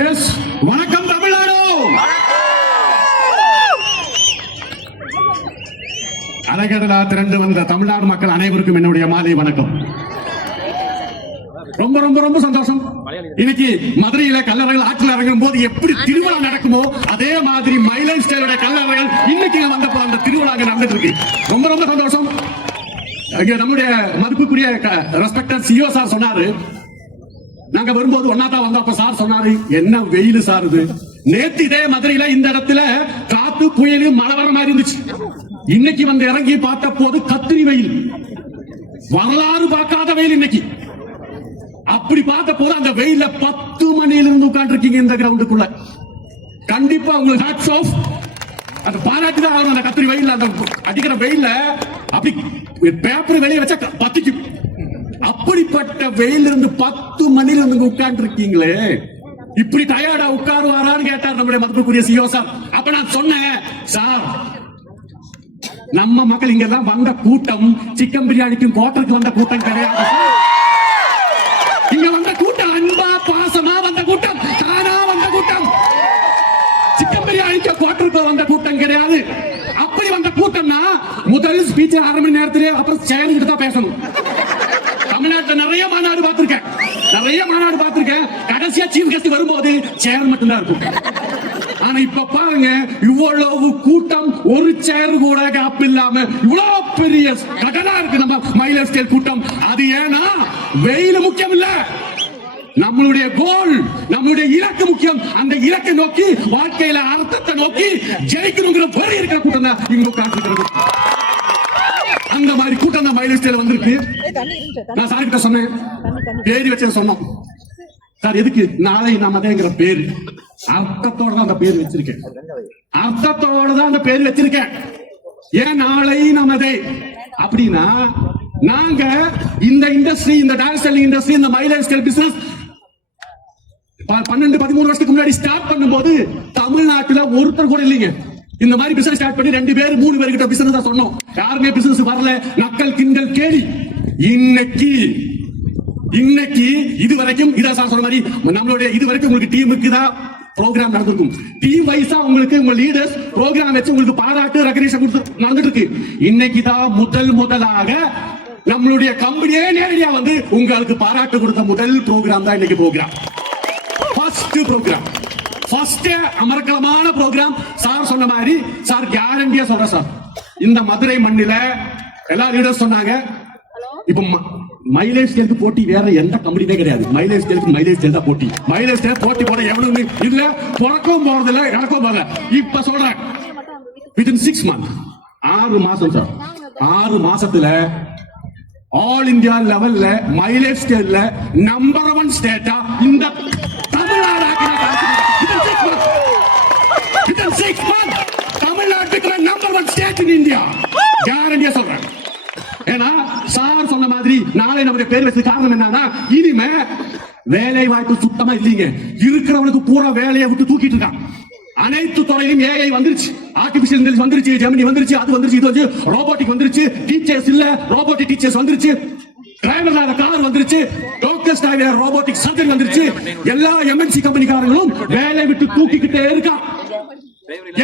S, வணக்கம் தமிழ்நாடு. அலைகடலா திரண்டு வந்த தமிழ்நாடு மக்கள் அனைவருக்கும் என்னுடைய மாலை வணக்கம். ரொம்ப ரொம்ப ரொம்ப சந்தோஷம். இன்னைக்கு மதுரையில கல்லறைகள் ஆற்றில் இறங்கும் போது எப்படி திருவிழா நடக்குமோ அதே மாதிரி மைலேஜ் ஸ்டைலோட கல்லறைகள் இன்னைக்கு வந்தப்போ அந்த திருவிழா நடந்துட்டு இருக்கு. ரொம்ப ரொம்ப சந்தோஷம். நம்முடைய மதிப்புக்குரிய ரெஸ்பெக்டட் சிஓ சார் சொன்னாரு, நாங்க வரும்போது ஒன்னாதான் வந்தப்ப சார் சொன்னாரு, என்ன வெயில் சார் இது. நேத்து இதே மதுரையில இந்த இடத்துல காத்து புயல் மழை வர மாதிரி இருந்துச்சு. இன்னைக்கு வந்து இறங்கி பார்த்த போது கத்திரி வெயில், வரலாறு பார்க்காத வெயில் இன்னைக்கு. அப்படி பார்த்த போது அந்த வெயில 10 மணியில இருந்து உட்கார்ந்து இருக்கீங்க இந்த கிரவுண்டுக்குள்ள. கண்டிப்பா உங்களுக்கு ஹேட்ஸ் ஆஃப். அந்த பாராட்டுதான் ஆகணும். அந்த கத்திரி வெயில, அந்த அடிக்கிற வெயில அப்படி பேப்பர் வெளியே வச்சா பத்திக்கும். அப்படிப்பட்ட வெயில் இருந்து 10 மணில இருந்து உட்கார்ந்து இருக்கீங்களே, இப்படி டயர்டா உட்காருவாரான்னு கேட்டார் நம்முடைய மதிப்புக்குரிய சிஓ சார். அப்ப நான் சொன்னேன், சார் நம்ம மக்கள் இங்க எல்லாம் வந்த கூட்டம் சிக்கன் பிரியாணிக்கும் கோட்டருக்கு வந்த கூட்டம் கிடையாது. இங்க வந்த கூட்டம் அன்பா பாசமா வந்த கூட்டம், தானா வந்த கூட்டம். சிக்கன் பிரியாணிக்கு கோட்டருக்கு வந்த கூட்டம் கிடையாது. அப்படி வந்த கூட்டம்னா முதல் ஸ்பீச் 1/2 மணி நேரத்திலே அப்புறம் சேர்ந்துட்டு தான் பேசணும். தமிழ்நாட்டில் நிறைய மாநாடு பார்த்திருக்கேன். கடைசியா சீஃப் கெஸ்ட் வரும்போது சேர் மட்டும் தான் இருக்கும். ஆனா இப்ப பாருங்க, இவ்வளவு கூட்டம், ஒரு சேர் கூட கேப் இல்லாம இவ்வளவு பெரிய கடலா இருக்கு நம்ம மைலேஜ் ஸ்டைல் கூட்டம். அது ஏன்னா வெயில் முக்கியம் இல்ல, நம்மளுடைய கோல், நம்மளுடைய இலக்கு முக்கியம். அந்த இலக்கை நோக்கி, வாழ்க்கையில அர்த்தத்தை நோக்கி ஜெயிக்கணுங்கிற வரி இருக்கிற கூட்டம் தான் இங்க உட்கார்ந்து. அந்த மாதிரி கூட்டம் தான் மைலேஜ் ஸ்டைல் வந்திருக்கு. நான் சார் கிட்ட சொன்னேன், பேரு வச்சு சொன்னோம் சார், எதுக்கு நாளை நமதேங்கிற பேரு அர்த்தத்தோட தான் அந்த பேர் வச்சிருக்கேன். அர்த்தத்தோட தான் அந்த பேர் வச்சிருக்கேன். ஏன் நாளை நமதே அப்படின்னா, நாங்க இந்த இண்டஸ்ட்ரி, இந்த டான்ஸ் செல்லிங் இண்டஸ்ட்ரி, இந்த மைலேஜ் ஸ்டைல் பிசினஸ் 12-13 வருஷத்துக்கு முன்னாடி ஸ்டார்ட் பண்ணும்போது தமிழ்நாட்டுல ஒருத்தர் கூட இல்லைங்க. இந்த மாதிரி பிசினஸ் ஸ்டார்ட் பண்ணி 2 பேர் 3 பேர்கிட்ட பிசினஸ் தான் சொன்னோம். யாருமே பிசினஸ் வரல, நக்கல் கிண்டல் கேலி. இன்னைக்கு இதுவரைக்கும் இதா சார் சொன்ன மாதிரி நம்மளுடைய இதுவரைக்கும் உங்களுக்கு டீமுக்கு தான் ப்ரோக்ராம் நடந்திருக்கும். டீம் வைஸா உங்களுக்கு உங்க லீடர்ஸ் ப்ரோக்ராம் வச்சு உங்களுக்கு பாராட்டு ரெகக்னிஷன் கொடுத்து நடந்துட்டு இருக்கு. இன்னைக்கு தான் முதலாக நம்மளுடைய கம்பெனியே நேரடியா வந்து உங்களுக்கு பாராட்டு கொடுத்த முதல் ப்ரோக்ராம் தான் இன்னைக்கு ப்ரோக்ராம். ஃபர்ஸ்ட் அமர்க்கலமான ப்ரோக்ராம். சார் சொன்ன மாதிரி, சார் கேரண்டியா சொல்றேன் சார், இந்த மதுரை மண்ணில எல்லா லீடர்ஸ் சொன்னாங்க, இப்ப மைலேஜ் ஸ்டைலுக்கு போட்டி வேற எந்த கம்பெனியே கிடையாது. மைலேஜ் ஸ்டைல் தான் போட்டி. மைலேஜ் ஸ்டைல் போட்டி போட எவனுமே இல்ல, பிறக்கவும் போறது இல்ல, எனக்கும் போகல. இப்ப சொல்றேன், within 6 months, 6 மாசம் சார், 6 மாசத்துல ஆல் இந்தியா லெவல்ல மைலேஜ் ஸ்டைல்ல நம்பர் 1 ஸ்டேட்டா இந்த Tamil Nadu. Within 6 months, Tamil Nadu number 1 state in India. கேரண்டியா சொல்றேன். ஏன்னா சார் சொன்ன மாதிரி நாளை நம்முடைய பேர் வச்ச காரணம் என்னன்னா, இனிமே வேலை வாய்ப்பு சுத்தமா இல்லைங்க. இருக்கிறவனுக்கு பூரா வேலையை விட்டு தூக்கிட்டு இருக்கான். அனைத்து துறையிலும் ஏஐ வந்துருச்சு, ஆர்டிபிஷியல் இன்டெலிஜென்ஸ் வந்துருச்சு, ஜெமினி வந்துருச்சு, அது வந்துருச்சு, இது வந்து ரோபோட்டிக் வந்துருச்சு, டீச்சர்ஸ் இல்ல ரோபோட்டிக் டீச்சர்ஸ் வந்துருச்சு, டிரைவர் இல்லாத கார் வந்துருச்சு, டாக்டர்ஸ் தேவையான ரோபோட்டிக் சர்ஜரி வந்துருச்சு. எல்லா எம்என்சி கம்பெனிக்காரங்களும் வேலை விட்டு தூக்கிக்கிட்டே இருக்கான்.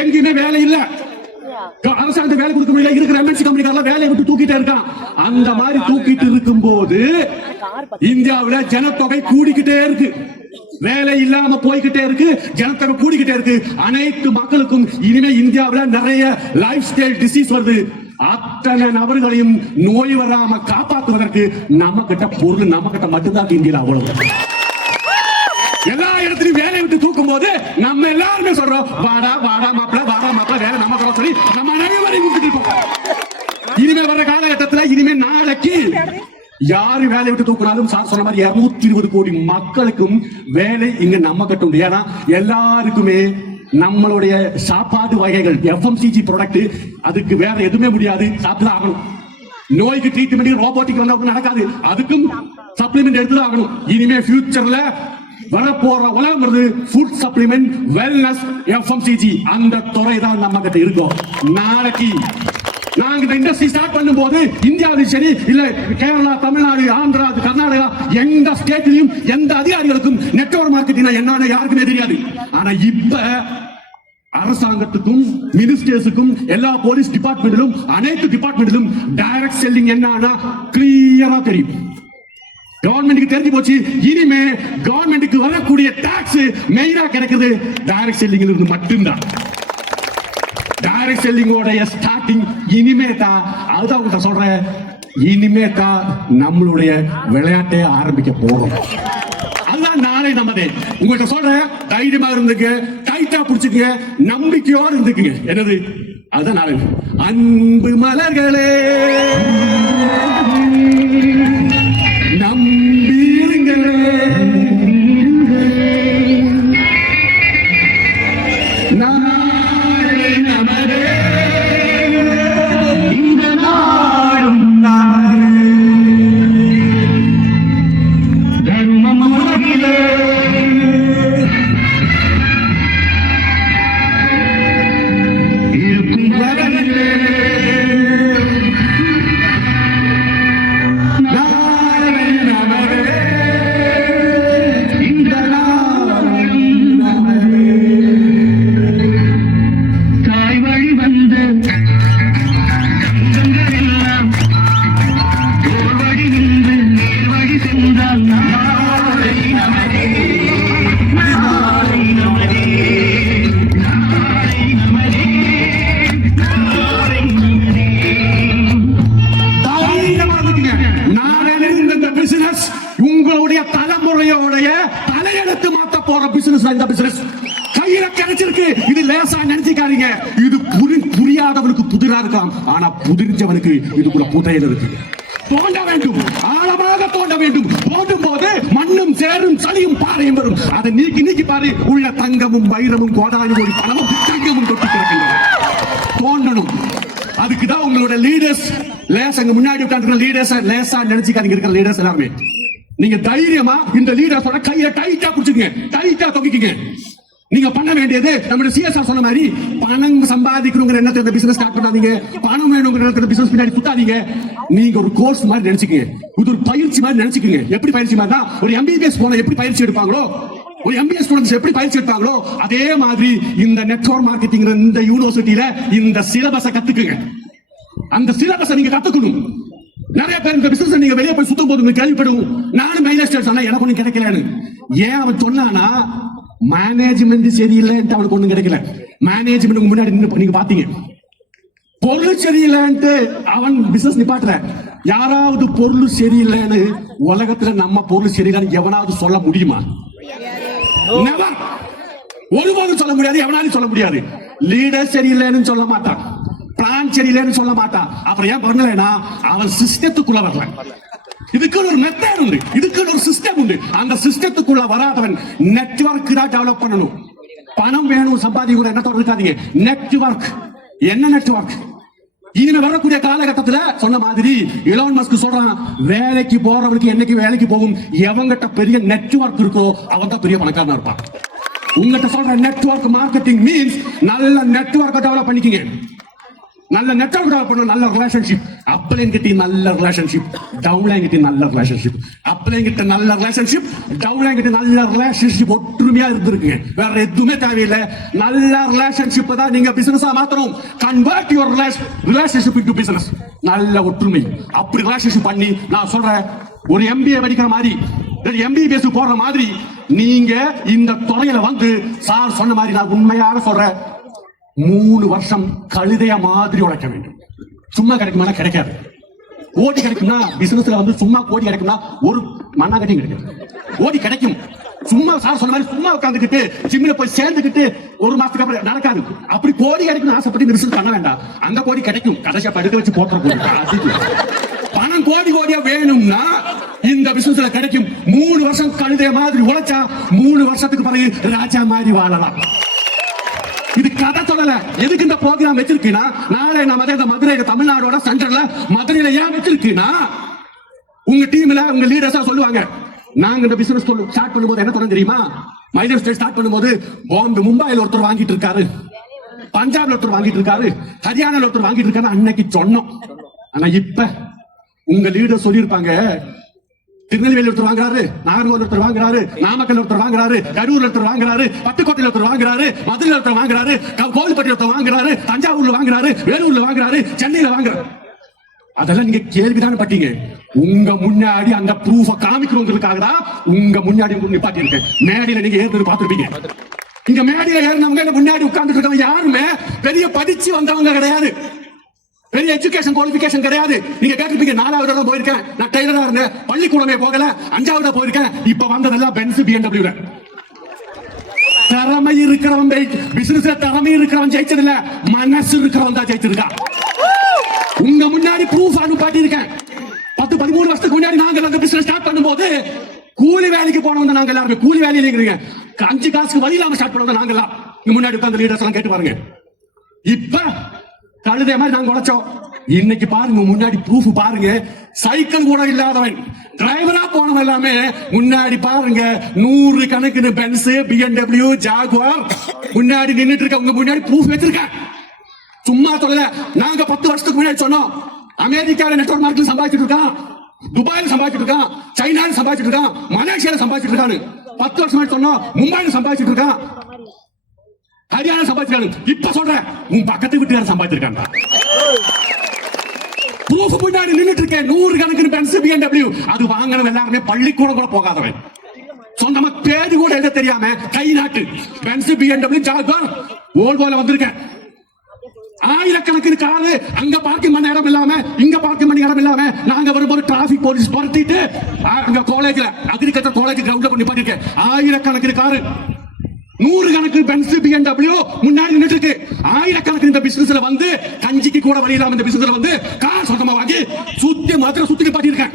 எங்கேயுமே வேலை இல்ல, அரசாங்க வேலை கொடுக்க முடியல, இருக்கிற எம்என்சி கம்பெனிக்காரங்க வேலையை விட்டு தூக்கிட்டே இருக்கான். அந்த மாதிரி தூக்கிட்டு இருக்கும் போது இந்தியாவில் ஜனத்தொகை கூடிக்கிட்டே இருக்கு, வேலை இல்லாம போய்கிட்டே இருக்கு, ஜனத்தொகை கூடிக்கிட்டே இருக்கு. அனைத்து மக்களுக்கும் இனிமே இந்தியாவில் நிறைய லைஃப் ஸ்டைல் டிசீஸ் வருது. அத்தனை நபர்களையும் நோய் வராம காப்பாற்றுவதற்கு நம்ம கிட்ட பொருள், நம்ம கிட்ட மட்டும்தான் இந்தியா. அவ்வளவு எல்லா இடத்துலயும் வேலையை விட்டு தூக்கும் போது நம்ம எல்லாருமே சொல்றோம், வாடா மாப்பிள்ள வேலை நம்ம சொல்லி நம்ம அனைவரையும் கூப்பிட்டு இருக்கோம். இனிமே வர காலகட்டத்தில், இனிமே நாளைக்கு யாரு வேலை விட்டு தூக்குனாலும் சார் சொன்ன மாதிரி 220 கோடி மக்களுக்கும் வேலை இங்க நம்ம கட்ட முடியும். ஏன்னா எல்லாருக்குமே நம்மளுடைய சாப்பாடு வகைகள், எஃப்எம்சிஜி ப்ராடக்ட், அதுக்கு வேற எதுவுமே முடியாது, சாப்பிட்டு ஆகணும். நோய்க்கு ட்ரீட்மெண்ட் ரோபோட்டிக் வந்தா நடக்காது, அதுக்கும் சப்ளிமெண்ட் எடுத்து ஆகணும். இனிமே ஃபியூச்சர்ல வரப்போற உலகம் ஃபுட் சப்ளிமெண்ட், வெல்னஸ், எஃப்எம்சிஜி, அந்த துறை தான் நம்ம கிட்ட இருக்கும். நாளைக்கு நாங்க இந்த இண்டஸ்ட்ரி ஸ்டார்ட் பண்ணும்போது இந்தியாவிலும் சரி இல்ல கேரளா, தமிழ்நாடு, ஆந்திரா, கர்நாடகா எந்த ஸ்டேட்லயும் எந்த அதிகாரிகளுக்கும் நெட்வொர்க் மார்க்கெட்டிங் என்னன்னு யாருக்குமே தெரியாது. ஆனா இப்ப அரசாங்கத்துக்கும் மினிஸ்டர்ஸுக்கும் எல்லா போலீஸ் டிபார்ட்மெண்டிலும் அனைத்து டிபார்ட்மெண்டிலும் டைரக்ட் செல்லிங் என்னன்னா கிளியரா தெரியும். கவர்மெண்ட்டுக்கு தெரிஞ்சு போச்சு. இனிமே கவர்மெண்ட்டுக்கு வரக்கூடிய டாக்ஸ் மெயினா கிடைக்குது டைரக்ட் செல்லிங்ல இருந்து மட்டும்தான். டைரக்ட் செல்லிங்கோட ஸ்டார்டிங் இனிமே தான். அதுதான் உங்கள்கிட்ட சொல்றேன், இனிமே தான் நம்மளுடைய விளையாட்டை ஆரம்பிக்க போறோம். அதுதான் நாளை நமதே. உங்கள்கிட்ட சொல்றேன், தைரியமா இருந்துங்க, டைட்டா பிடிச்சுக்க, நம்பிக்கையோடு இருந்துக்குங்க. என்னது அதுதான் நாளை. அன்பு மலர்களே நம்பிருங்களே, நாளை நமதே, இந்த நாளும் நாளே, தர்மமாகிலே இருக்கும் வரையிலே உங்களுடைய தலைமுறையோடைய தலையெழுத்து மாத்த போற பிசினஸ் இந்த பிசினஸ் கையில கிடைச்சிருக்கு. இது லேசா நினைச்சுக்காதீங்க. இது புரியாதவனுக்கு புதிரா இருக்கலாம், ஆனா புதிர்ச்சவனுக்கு இதுக்குள்ள புதையல் இருக்கு. தோண்ட வேண்டும், ஆழமாக தோண்ட வேண்டும். தோண்டும் போது மண்ணும் சேரும் சளியும் பாறையும் வரும். அதை நீக்கி நீக்கி பாரு, உள்ள தங்கமும் வைரமும் கோடானி கோடி பணமும் தங்கமும் தொட்டி கிடக்கின்றன. தோண்டணும். அதுக்குதான் உங்களோட லீடர்ஸ் லேசங்க முன்னாடி உட்கார்ந்து லீடர்ஸ் லேசா நினைச்சுக்காதீங்க. இருக்கிற லீடர்ஸ் எல்லாமே நீங்க தைரியமா இந்த லீடர்ஸோட கையை டைட்டா பிடிச்சுக்கங்க, டைட்டா தொங்கிக்கங்க. நீங்க பண்ண வேண்டியது நம்மளுடைய சிஎஸ்ஆர் சொன்ன மாதிரி பணம் சம்பாதிக்கணுங்கிற எண்ணத்துல இந்த பிசினஸ் ஸ்டார்ட் பண்ணாதீங்க. பணம் வேணுங்கிற எண்ணத்துல பிசினஸ் பின்னாடி சுத்தாதீங்க. நீங்க ஒரு கோர்ஸ் மாதிரி நினைச்சுக்கங்க, இது ஒரு பயிற்சி மாதிரி நினைச்சுக்கங்க. எப்படி பயிற்சி மாதிரி? ஒரு எம்பிபிஎஸ் போன எப்படி பயிற்சி எடுப்பாங்களோ, ஒரு எம்பிஏ ஸ்டூடண்ட்ஸ் எப்படி பயிற்சி எடுப்பாங்களோ அதே மாதிரி இந்த நெட்வொர்க் மார்க்கெட்டிங் இந்த யூனிவர்சிட்டியில இந்த சிலபஸை கத்துக்குங்க. அந்த சிலபஸை நீங்க கத்துக்கணும். நிறைய பேர் இந்த பிசினஸ் நீங்க வெளியே போய் சுத்தும் போது கேள்விப்படும், நானும் மைனஸ்டர்ஸ் ஆனா எனக்கு ஒன்றும் கிடைக்கலன்னு. ஏன் அவன் சொன்னானா, மேனேஜ்மெண்ட் சரியில்லைன்ட்டு அவனுக்கு ஒண்ணும் கிடைக்கல. மேனேஜ்மெண்ட் முன்னாடி நின்று நீங்க பாத்தீங்க, பொருள் சரியில்லைன்ட்டு அவன் பிசினஸ் நிப்பாட்டுற. யாராவது பொருள் சரியில்லைன்னு உலகத்துல நம்ம பொருள் சரியில்லைன்னு எவனாவது சொல்ல முடியுமா? ஒருபோதும் சொல்ல முடியாது, எவனாலும் சொல்ல முடியாது. லீடர் சரியில்லைன்னு சொல்ல மாட்டான், பிளான் சரியில்லைன்னு சொல்ல மாட்டான். அப்புறம் ஏன் பண்ணலன்னா அவன் சிஸ்டத்துக்குள்ள வரல. இதுக்கு ஒரு மெத்தட் உண்டு, இதுக்கு ஒரு சிஸ்டம் உண்டு. அந்த சிஸ்டத்துக்குள்ள வராதவன் நெட்வொர்க் தான் டெவலப் பண்ணணும். பணம் வேணும் சம்பாதிக்க எண்ணத்தோடு இருக்காதீங்க. நெட்வொர்க் என்ன நெட்வொர்க்? இனிமே வரக்கூடிய காலகட்டத்தில் சொன்ன மாதிரி எலான் மஸ்க் சொல்றான், வேலைக்கு போறவனுக்கு என்னைக்கு வேலைக்கு போகும், எவங்கிட்ட பெரிய நெட்வொர்க் இருக்கோ அவன் தான் பெரிய பணக்காரனா இருப்பான். உங்ககிட்ட சொல்ற நெட்வொர்க் மார்க்கெட்டிங் மீன்ஸ் நல்ல நெட்வொர்க்கை டெவலப் பண்ணிக்கங்க. நல்ல நெட்வொர்க் டெவலப் பண்ணணும். நல்ல ரிலேஷன்ஷிப், அப்பலைன் கிட்ட நல்ல ரிலேஷன்ஷிப், டவுன்லைன் கிட்ட நல்ல ரிலேஷன்ஷிப், அப்பலைன் கிட்ட நல்ல ரிலேஷன்ஷிப், டவுன்லைன் கிட்ட நல்ல ரிலேஷன்ஷிப், ஒற்றுமையா இருந்திருக்கு. வேற எதுவுமே தேவையில்லை. நல்ல ரிலேஷன்ஷிப் தான் நீங்க பிசினஸா மாத்தணும். Convert your relationship into business. நல்ல ஒற்றுமை. அப்படி ரிலேஷன்ஷிப் பண்ணி நான் சொல்றேன், ஒரு எம்பிஏ படிக்கிற மாதிரி, எம்பிபிஎஸ் போற மாதிரி நீங்க இந்த துறையில வந்து சார் சொன்ன மாதிரி நான் உண்மையாக சொல்றேன், 3 வருஷம் கழுதைய மாதிரி உழைக்க வேண்டும். சும்மா கிடைக்குமா? கிடைக்காது. கோடி கிடைக்கும்னா பிசினஸ்ல வந்து சும்மா கோடி கிடைக்கும்னா ஒரு மண்ணாங்கட்டியும் கிடைக்கும். கோடி கிடைக்கும். சும்மா சார் சொன்ன மாதிரி சும்மா உட்காந்துக்கிட்டு ஜிம்ல போய் சேர்ந்துக்கிட்டு ஒரு மாசத்துக்கு அப்புறம் நடக்காது. அப்படி கோடி கிடைக்கும் ஆசைப்பட்டு ரிசல்ட் பண்ண வேண்டாம். அந்த கோடி கிடைக்கும், கடைசியா படுக்க வச்சு போட்டுற கோடி. பணம் கோடி கோடியா வேணும்னா இந்த பிசினஸ்ல கிடைக்கும். 3 வருஷம் கழுதைய மாதிரி உழைச்சா 3 வருஷத்துக்கு பிறகு ராஜா மாதிரி வாழலாம். இது கதை சொல்லல. எதுக்கு இந்த ப்ரோக்ராம் வச்சிருக்குன்னா, நாளை நம்ம இந்த மதுரையில தமிழ்நாடோட சென்டர்ல மதுரையில ஏன் வச்சிருக்குன்னா, உங்க டீம்ல உங்க லீடர்ஸா சொல்லுவாங்க, நாங்க இந்த பிசினஸ் ஸ்டார்ட் பண்ணும்போது என்ன சொல்ல தெரியுமா, மைனர் ஸ்டேட் ஸ்டார்ட் பண்ணும்போது பாம்பே மும்பைல ஒருத்தர் வாங்கிட்டு இருக்காரு, பஞ்சாப்ல ஒருத்தர் வாங்கிட்டு இருக்காரு, ஹரியானால ஒருத்தர் வாங்கிட்டு இருக்காரு அன்னைக்கு சொன்னோம். ஆனா இப்ப உங்க லீடர் சொல்லியிருப்பாங்க, திருநெல்வேலி ஒருத்தர் வாங்குறாரு, நாகர்கோவில் ஒருத்தர் வாங்குறாரு, நாமக்கல் ஒருத்தர் வாங்குறாரு, கரூர் ஒருத்தர் வாங்குறாரு, பட்டுக்கோட்டையில் ஒருத்தர் வாங்குறாரு, மதுரை ஒருத்தர் வாங்குறாரு, கோவில்பட்டி ஒருத்தர் வாங்குறாரு, தஞ்சாவூர்ல வாங்குறாரு, வேலூர்ல வாங்குறாரு, சென்னையில வாங்குறாரு. அதெல்லாம் நீங்க கேள்விதானே பட்டீங்க. உங்க முன்னாடி அந்த ப்ரூஃப காமிக்கிறவங்களுக்காக தான் உங்க முன்னாடி நிப்பாட்டி இருக்கேன். மேடையில நீங்க ஏற்கனவே பார்த்திருப்பீங்க. இங்க மேடையில ஏறினவங்க முன்னாடி உட்கார்ந்து இருக்கவங்க யாருமே பெரிய படிச்சு வந்தவங்க கிடையாது, பெரிய எஜுகேஷன் குவாலிபிகேஷன் கிடையாது. நீங்க கேட்டிருப்பீங்க, 4வது இடம் போயிருக்கேன், நான் டெய்லரா இருந்தேன், பள்ளிக்கூடமே போகல, 5வது போயிருக்கேன், இப்ப வந்ததெல்லாம் பென்ஸ் BMW. திறமை இருக்கிறவன் பிசினஸ்ல திறமை இருக்கிறவன் ஜெயிச்சது இல்ல, மனசு இருக்கிறவன் தான் ஜெயிச்சிருக்கான். உங்க முன்னாடி ப்ரூஃப் அனுப்பாட்டி இருக்கேன். 10-13 வருஷத்துக்கு முன்னாடி நாங்க அந்த பிசினஸ் ஸ்டார்ட் பண்ணும்போது கூலி வேலைக்கு போனவங்க நாங்க எல்லாருமே கூலி வேலையில இருக்கிறீங்க. 5 காசுக்கு வழி இல்லாம ஸ்டார்ட் பண்ணவங்க நாங்க எல்லாம். முன்னாடி உட்கார்ந்து லீடர்ஸ் எல்லாம் கேட்டு பாருங்க. இப்ப கழுதை மாதிரி நாங்க உழைச்சோம். இன்னைக்கு பாருங்க, முன்னாடி ப்ரூஃப் பாருங்க. சைக்கிள் கூட இல்லாதவன் டிரைவரா போனவன் எல்லாமே முன்னாடி பாருங்க 100 கணக்குன்னு பென்ஸ், BMW, ஜாகுவார் முன்னாடி நின்னுட்டு இருக்க. உங்க முன்னாடி ப்ரூஃப் வச்சிருக்கேன். சும்மா சொல்லல. நாங்க 10 வருஷத்துக்கு முன்னாடி சொன்னோம், அமெரிக்கால நெட்வொர்க் மார்க்கெட் சம்பாதிச்சிட்டு இருக்கான், துபாயில சம்பாதிச்சிட்டு இருக்கான், சைனால சம்பாதிச்சிட்டு இருக்கான், மலேசியால சம்பாதிச்சிட்டு இருக்கான்னு 10 வருஷம் முன்னாடி சொன்னோம். மும்பைல சம்பாதிச்சிட்டு இருக்கான், ஹரியானா சம்பாதிச்சிருக்காங்க. இப்ப சொல்றேன், உன் பக்கத்து வீட்டுக்காரர் சம்பாதிச்சிருக்காங்க. ப்ரூஃப் முன்னாடி நின்னுட்டு இருக்கேன். 100 கணக்குன்னு பென்ஸ், BMW. அது வாங்கினவன் எல்லாருமே பள்ளிக்கூடம் கூட போகாதவன், சொந்தமா பேரு கூட எழுத தெரியாம கை நாட்டு பென்ஸ், BMW, ஜாகுவார், வோல்வோல வந்திருக்கேன். ஆயிரக்கணக்கிന് காரு அங்க பார்க்கிங் பண்ண இடம் இல்லாம, இங்க பார்க்கிங் பண்ண இடம் இல்லாம, நாங்க வரும்போது டிராபிக் போலீஸ் துரத்திட்டு அங்க காலேஜ்ல அக்ரிகல்ச்சர் காலேஜ் கிரவுண்ட்ல பண்ணி பண்ணிருக்கேன். ஆயிரக்கணக்கிന് காரு, 100 கணக்கு பென்ஸ், BMW முன்னாடி நின்னுட்டு இருக்கு. ஆயிரக்கணக்கிന് இந்த பிசினஸ்ல வந்து கஞ்சிக்கு கூட வழி இல்லாம இந்த பிசினஸ்ல வந்து கார் சொந்தமா வாங்கி சுத்தி மாத்திரம் சுத்தி பாட்டிருக்கேன்.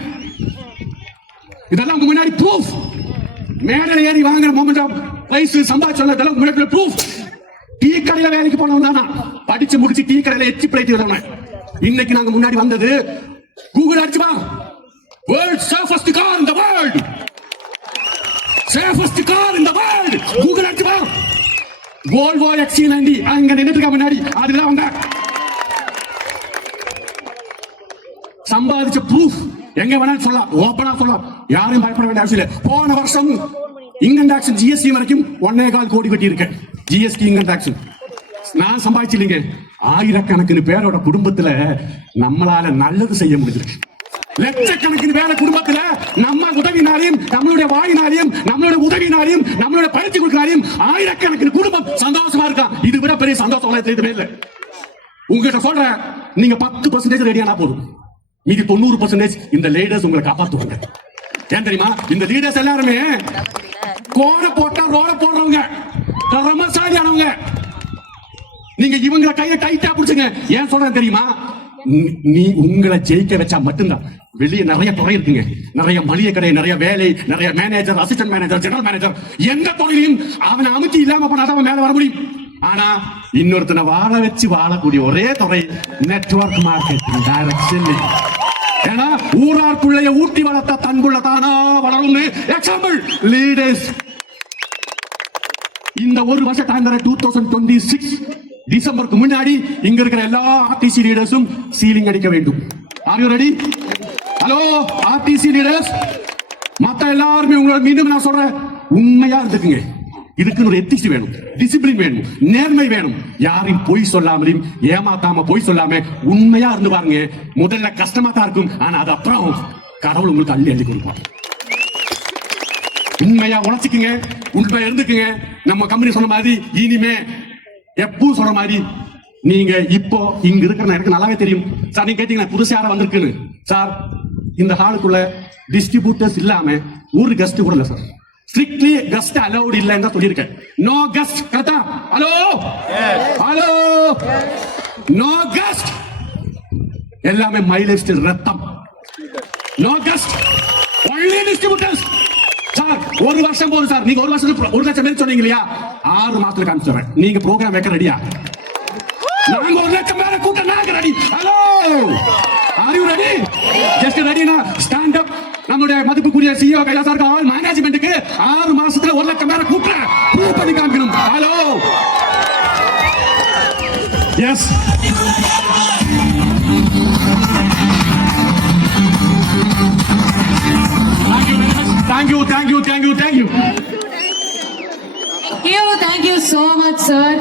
இதெல்லாம் உங்க முன்னாடி ப்ரூஃப். மேடையில ஏறி வாங்குற மொமெண்ட் ஆஃப் பிரைஸ் சம்பாதிச்சல இதெல்லாம் முன்னாடி ப்ரூஃப். டீ கடையில வேலைக்கு போனவன் தானா, படிச்சு முடிச்சு டீ கடையில எச்சி பிளேட் வரவன். இன்னைக்கு நாங்க முன்னாடி வந்தது கூகுள் அடிச்சுமா, world safest car in the world, safest car in the world, Google அடிச்சுமா, Volvo XC90 அங்க நின்னுட்டு இருக்க முன்னாடி. அதுதான் வந்த சம்பாதிச்ச ப்ரூஃப். எங்க வேணாலும் சொல்லலாம், ஓபனா சொல்லலாம், யாரும் பயப்பட வேண்டிய அவசியம் இல்லை. போன வருஷம் இன்கம் டாக்ஸ் GST வரைக்கும் 1.25 கோடி கட்டி இருக்கேன். GST இன்கம் டாக்ஸ் நான் சம்பாதிச்சு இல்லைங்க, ஆயிரக்கணக்கிന് பேரோட குடும்பத்துல நம்மளால நல்லது செய்ய முடிஞ்சிருக்கு. லட்சக்கணக்கிന് பேர குடும்பத்துல நம்ம உதவினாலையும், நம்மளுடைய வாயினாலையும், நம்மளுடைய உதவினாலையும், நம்மளுடைய பயிற்சி கொடுக்கிறாரையும் ஆயிரக்கணக்கிന് குடும்பம் சந்தோஷமா இருக்கான். இது விட பெரிய சந்தோஷம் எதுவுமே இல்லை. உங்ககிட்ட சொல்றேன், நீங்க 10% ரெடியானா போதும், மீதி 90% இந்த லீடர்ஸ் உங்களை காப்பாத்துவாங்க. ஏன் தெரியுமா? இந்த லீடர்ஸ் எல்லாருமே கோட போட்டா ரோட போடுறவங்க, திறமைசாலியானவங்க. நீங்க இவங்களை கையை டைட்டா பிடிச்சுங்க. ஏன் சொல்றேன் தெரியுமா? நீ உங்களை ஜெயிக்க வச்சா மட்டும்தான். வெளியே நிறைய துறை இருக்குங்க, நிறைய மளிகை கடை, நிறைய வேலை, நிறைய manager, assistant manager, general manager, எந்த துறையிலையும் அவனை அமுக்கி இல்லாம போனாதான் அவன் மேல வர முடியும். ஆனா இன்னொருத்தனை வாழ வச்சு வாழக்கூடிய ஒரே துறை நெட்வொர்க் மார்க்கெட்டிங், டைரக்ட் செல்லிங். ஏன்னா ஊரார் பிள்ளைய ஊட்டி வளர்த்த தன்புள்ள தானா வளரும். Example leaders. இந்த ஒரு வருஷம் டைம் தர 2026 டிசம்பருக்கு முன்னாடி இங்க இருக்கிற எல்லா RTC லீடர்ஸும் சீலிங் அடிக்க வேண்டும். R you ready? Hello RTC leaders, மத்த எல்லாருமே உங்களோட மீண்டும் நான் சொல்றேன், உண்மையா இருந்துக்குங்க. இதுக்கு ஒரு எத்திக்ஸ் வேணும், டிசிப்ளின் வேணும், நேர்மை வேணும். யாரையும் பொய் சொல்லாமலையும் ஏமாத்தாம பொய் சொல்லாம உண்மையா இருந்து பாருங்க. முதல்ல கஷ்டமா தான் இருக்கும், ஆனா அது அப்புறம் கடவுள் உங்களுக்கு அள்ளி அள்ளி கொடுப்பார். உண்மையா உழைச்சிக்குங்க, உண்மையா இருந்துக்குங்க. நம்ம கம்பெனி சொன்ன மாதிரி இனிமே எப்போ சொல்ற மாதிரி நீங்க இப்போ இங்க இருக்கிற எனக்கு நல்லாவே தெரியும் சார். நீங்க கேட்டீங்களா புதுசா யாரா வந்திருக்குன்னு? சார் இந்த ஹாலுக்குள்ள டிஸ்ட்ரிபியூட்டர்ஸ் இல்லாம ஒரு கெஸ்ட் கூட இல்ல சார். ஸ்ட்ரிக்ட்லி கெஸ்ட் அலௌட் இல்லன்னு தான் சொல்லியிருக்கேன். No guest. கரெக்டா? Hello hello, no guest. எல்லாமே மைலேஜ் ரத்தம். No guest, only distributors. Sir ஒரு வருஷம் போதும் சார். நீங்க ஒரு வருஷத்துக்கு 1 லட்சம் பேர் சொன்னீங்க இல்லையா? 6 மாசத்துல காமிச்சிடுறேன். நீங்க ப்ரோக்ராம் வைக்க ரெடியா? நாங்க 1 லட்சம் பேரை கூட்ட நாங்க ready. Hello, are you ready? Just ரெடினா ஸ்டாண்ட் அப். நம்மளுடைய மதிப்புக்குரிய CEO கைலாசா இருக்க ஆல் மேனேஜ்மென்ட்க்கு 6 மாசத்துல 1 லட்சம் பேரை கூட்ட ப்ரூவ் பண்ணி காமிக்கணும். Hello, yes thank you Thank you so much, sir.